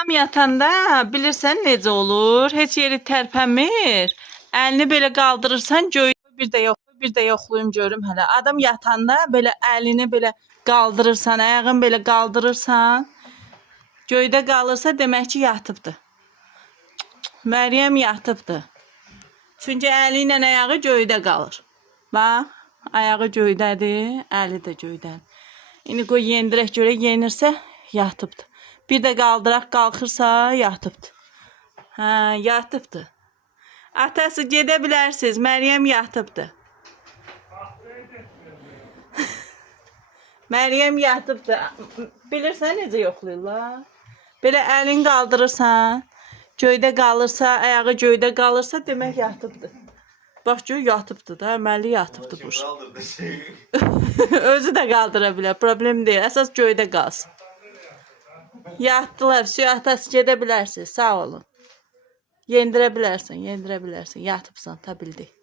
Adam yatanda bilirsən necə olur? Heç yeri tərpənmir. Əlini belə qaldırırsan, bir də yoxlayım görüm hələ. Adam yatanda belə əlini belə qaldırırsan, ayağını belə qaldırırsan, göydə qalırsa demək ki, yatıbdı. Məryəm yatıbdı. Çünki əli ilə ayağı göydə qalır. Bax, ayağı göydədir, əli də göydədir. İndi qoy yendirək görək, yenirsə yatıbdı. Bir də qaldıraq, qalxırsa yatıbdı. Hə, yatıbdı. Atası gedə bilərsiniz, Məryəm yatıbdı. Məryəm yatıbdı. Bilirsən necə yoxlayırlar? Belə əlini qaldırırsan, göydə qalırsa, ayağı göydə qalırsa demək yatıbdı. Bax gör yatıbdı da, əməlli yatıbdı bu. Özü də qaldıra bilər, problem deyil. Əsas göydə qalsın. Yatdılar, atası gedə bilərsiniz, sağ olun. Yendirə bilərsən, yatıbsan, ta bildik.